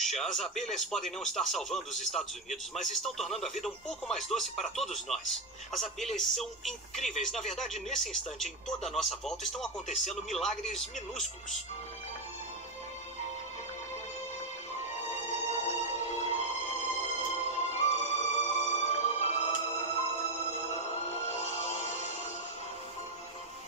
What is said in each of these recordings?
Puxa, as abelhas podem não estar salvando os Estados Unidos, mas estão tornando a vida um pouco mais doce para todos nós. As abelhas são incríveis. Na verdade, nesse instante, em toda a nossa volta, estão acontecendo milagres minúsculos.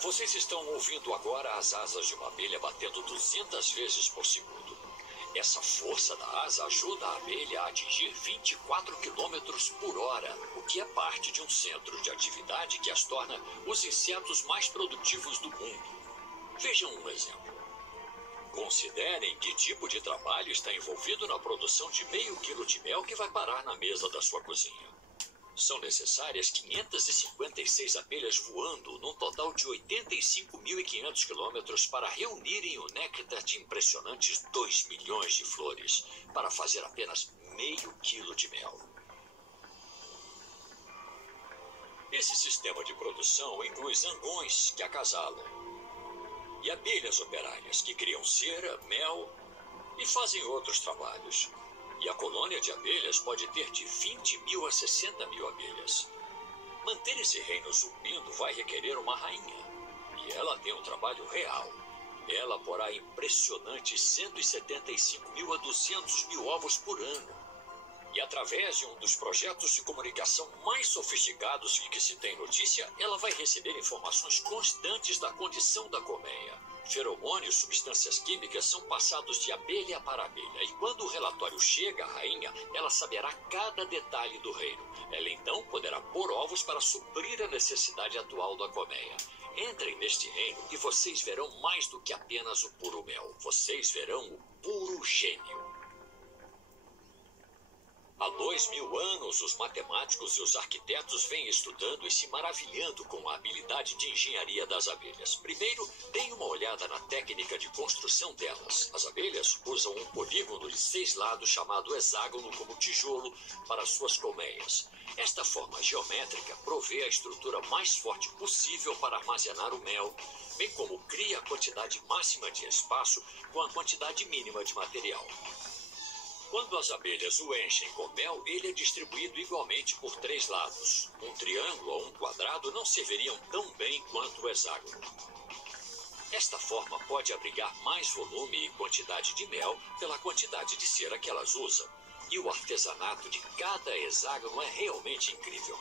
Vocês estão ouvindo agora as asas de uma abelha batendo 200 vezes por segundo. Essa força da asa ajuda a abelha a atingir 24 quilômetros por hora, o que é parte de um centro de atividade que as torna os insetos mais produtivos do mundo. Vejam um exemplo. Considerem que tipo de trabalho está envolvido na produção de meio quilo de mel que vai parar na mesa da sua cozinha. São necessárias 556 abelhas voando, num total de 85.500 quilômetros, para reunirem o néctar de impressionantes 2 milhões de flores, para fazer apenas meio quilo de mel. Esse sistema de produção inclui zangões que acasalam, e abelhas operárias que criam cera, mel e fazem outros trabalhos. E a colônia de abelhas pode ter de 20 mil a 60 mil abelhas. Manter esse reino zumbindo vai requerer uma rainha. E ela tem um trabalho real. Ela porá impressionantes 175 mil a 200 mil ovos por ano. E através de um dos projetos de comunicação mais sofisticados de que se tem notícia, ela vai receber informações constantes da condição da colmeia. Feromônios, substâncias químicas, são passados de abelha para abelha, e quando o relatório chega à rainha, ela saberá cada detalhe do reino. Ela então poderá pôr ovos para suprir a necessidade atual da colmeia. Entrem neste reino e vocês verão mais do que apenas o puro mel. Vocês verão o puro gênio. Há 2000 anos, os matemáticos e os arquitetos vêm estudando e se maravilhando com a habilidade de engenharia das abelhas. Primeiro, deem uma olhada na técnica de construção delas. As abelhas usam um polígono de 6 lados chamado hexágono como tijolo para suas colmeias. Esta forma geométrica provê a estrutura mais forte possível para armazenar o mel, bem como cria a quantidade máxima de espaço com a quantidade mínima de material. Quando as abelhas o enchem com mel, ele é distribuído igualmente por 3 lados. Um triângulo ou um quadrado não serviriam tão bem quanto o hexágono. Esta forma pode abrigar mais volume e quantidade de mel pela quantidade de cera que elas usam. E o artesanato de cada hexágono é realmente incrível.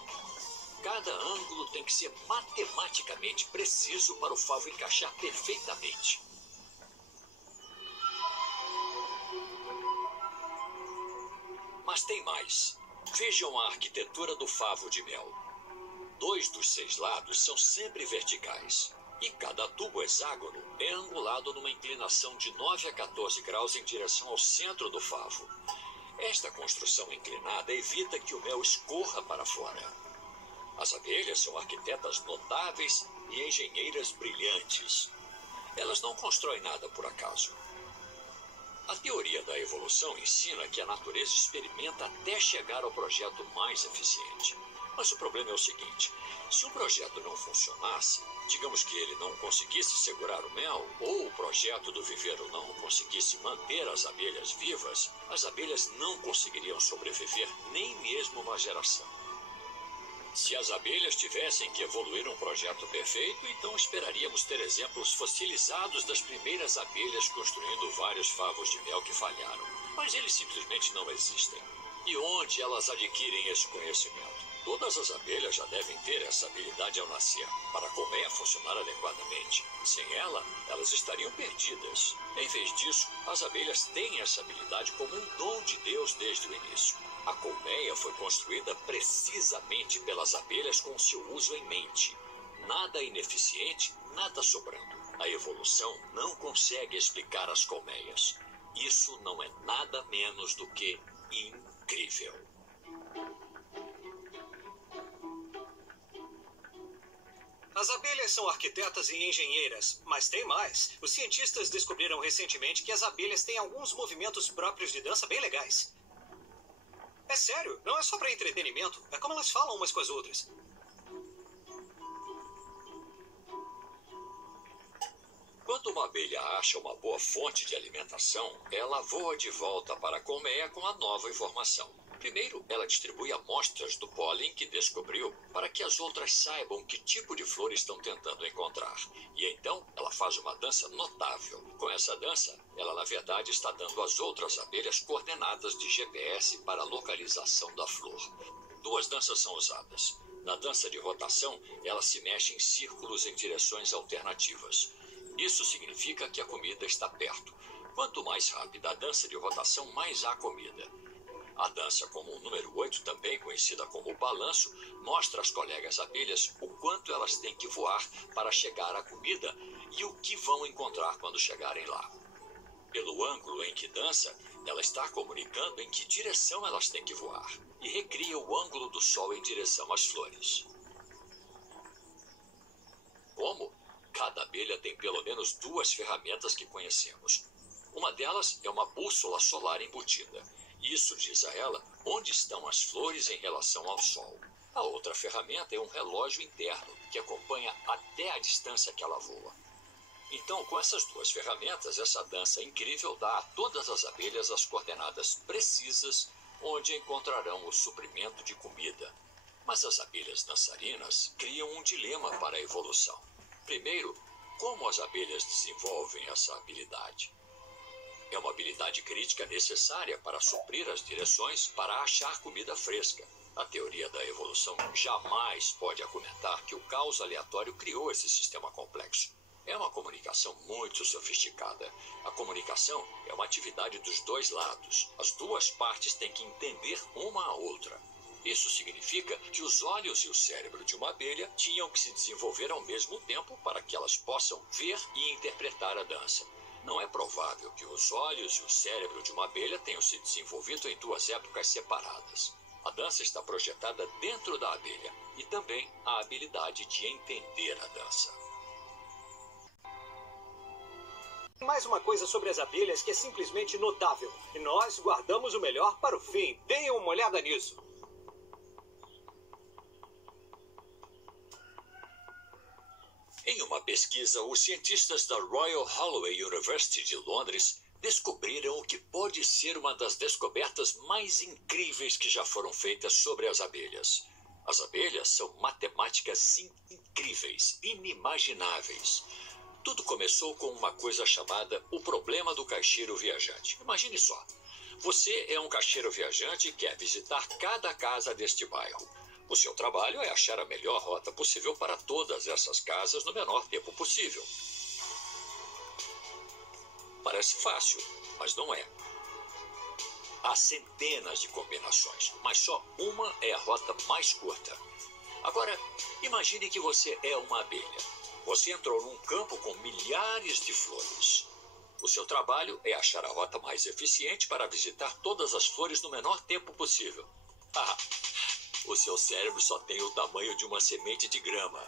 Cada ângulo tem que ser matematicamente preciso para o favo encaixar perfeitamente. Mas tem mais. Vejam a arquitetura do favo de mel. 2 dos 6 lados são sempre verticais. E cada tubo hexágono é angulado numa inclinação de 9 a 14 graus em direção ao centro do favo. Esta construção inclinada evita que o mel escorra para fora. As abelhas são arquitetas notáveis e engenheiras brilhantes. Elas não constroem nada por acaso. A teoria da evolução ensina que a natureza experimenta até chegar ao projeto mais eficiente. Mas o problema é o seguinte: se um projeto não funcionasse, digamos que ele não conseguisse segurar o mel, ou o projeto do viveiro não conseguisse manter as abelhas vivas, as abelhas não conseguiriam sobreviver nem mesmo uma geração. Se as abelhas tivessem que evoluir um projeto perfeito, então esperaríamos ter exemplos fossilizados das primeiras abelhas construindo vários favos de mel que falharam. Mas eles simplesmente não existem. E onde elas adquirem esse conhecimento? Todas as abelhas já devem ter essa habilidade ao nascer, para a colmeia funcionar adequadamente. Sem ela, elas estariam perdidas. Em vez disso, as abelhas têm essa habilidade como um dom de Deus desde o início. A colmeia foi construída precisamente pelas abelhas com seu uso em mente. Nada ineficiente, nada sobrando. A evolução não consegue explicar as colmeias. Isso não é nada menos do que incrível. As abelhas são arquitetas e engenheiras, mas tem mais. Os cientistas descobriram recentemente que as abelhas têm alguns movimentos próprios de dança bem legais. É sério, não é só para entretenimento, é como elas falam umas com as outras. Quando uma abelha abelha acha uma boa fonte de alimentação, ela voa de volta para a colmeia com a nova informação. Primeiro, ela distribui amostras do pólen que descobriu para que as outras saibam que tipo de flor estão tentando encontrar. E então, ela faz uma dança notável. Com essa dança, ela na verdade está dando às outras abelhas coordenadas de GPS para a localização da flor. Duas danças são usadas. Na dança de rotação, ela se mexe em círculos em direções alternativas. Isso significa que a comida está perto. Quanto mais rápida a dança de rotação, mais há comida. A dança comum número 8, também conhecida como balanço, mostra às colegas abelhas o quanto elas têm que voar para chegar à comida e o que vão encontrar quando chegarem lá. Pelo ângulo em que dança, ela está comunicando em que direção elas têm que voar e recria o ângulo do sol em direção às flores. Como? Cada abelha tem pelo menos duas ferramentas que conhecemos. Uma delas é uma bússola solar embutida. Isso diz a ela onde estão as flores em relação ao sol. A outra ferramenta é um relógio interno que acompanha até a distância que ela voa. Então, com essas duas ferramentas, essa dança incrível dá a todas as abelhas as coordenadas precisas onde encontrarão o suprimento de comida. Mas as abelhas dançarinas criam um dilema para a evolução. Primeiro, como as abelhas desenvolvem essa habilidade? É uma habilidade crítica necessária para suprir as direções para achar comida fresca. A teoria da evolução jamais pode argumentar que o caos aleatório criou esse sistema complexo. É uma comunicação muito sofisticada. A comunicação é uma atividade dos dois lados. As duas partes têm que entender uma a outra. Isso significa que os olhos e o cérebro de uma abelha tinham que se desenvolver ao mesmo tempo para que elas possam ver e interpretar a dança. Não é provável que os olhos e o cérebro de uma abelha tenham se desenvolvido em duas épocas separadas. A dança está projetada dentro da abelha e também a habilidade de entender a dança. Mais uma coisa sobre as abelhas que é simplesmente notável. E nós guardamos o melhor para o fim. Deem uma olhada nisso. Em uma pesquisa, os cientistas da Royal Holloway University de Londres descobriram o que pode ser uma das descobertas mais incríveis que já foram feitas sobre as abelhas. As abelhas são matemáticas incríveis, inimagináveis. Tudo começou com uma coisa chamada o problema do caixeiro viajante. Imagine só, você é um caixeiro viajante e quer visitar cada casa deste bairro. O seu trabalho é achar a melhor rota possível para todas essas casas no menor tempo possível. Parece fácil, mas não é. Há centenas de combinações, mas só uma é a rota mais curta. Agora, imagine que você é uma abelha. Você entrou num campo com milhares de flores. O seu trabalho é achar a rota mais eficiente para visitar todas as flores no menor tempo possível. O seu cérebro só tem o tamanho de uma semente de grama.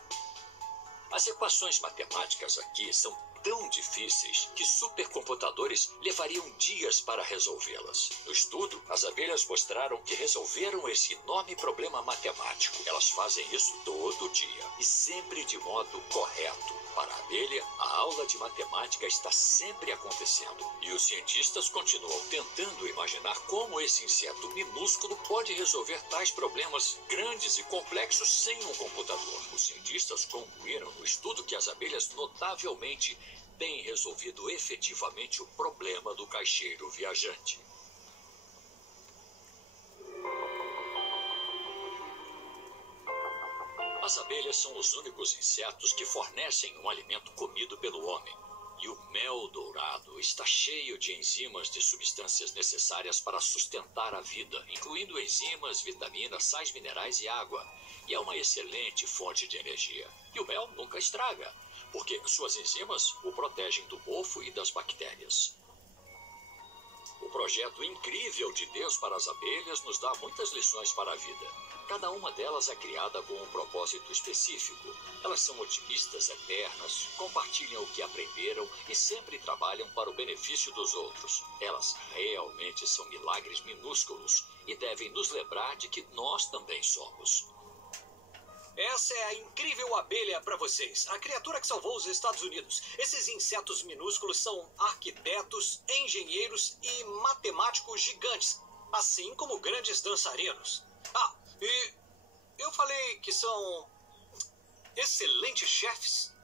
As equações matemáticas aqui são tão difíceis que supercomputadores levariam dias para resolvê-las. No estudo, as abelhas mostraram que resolveram esse enorme problema matemático. Elas fazem isso todo dia e sempre de modo correto. Para a abelha, a aula de matemática está sempre acontecendo. E os cientistas continuam tentando imaginar como esse inseto minúsculo pode resolver tais problemas grandes e complexos sem um computador. Os cientistas concluíram no estudo que as abelhas notavelmente têm resolvido efetivamente o problema do caixeiro viajante. As abelhas são os únicos insetos que fornecem um alimento comido pelo homem. E o mel dourado está cheio de enzimas de substâncias necessárias para sustentar a vida, incluindo enzimas, vitaminas, sais minerais e água. E é uma excelente fonte de energia. E o mel nunca estraga, porque suas enzimas o protegem do mofo e das bactérias. O projeto incrível de Deus para as abelhas nos dá muitas lições para a vida. Cada uma delas é criada com um propósito específico. Elas são otimistas eternas, compartilham o que aprenderam e sempre trabalham para o benefício dos outros. Elas realmente são milagres minúsculos e devem nos lembrar de que nós também somos. Essa é a incrível abelha para vocês. A criatura que salvou os Estados Unidos. Esses insetos minúsculos são arquitetos, engenheiros e matemáticos gigantes. Assim como grandes dançarinos. Ah, e eu falei que são excelentes chefes.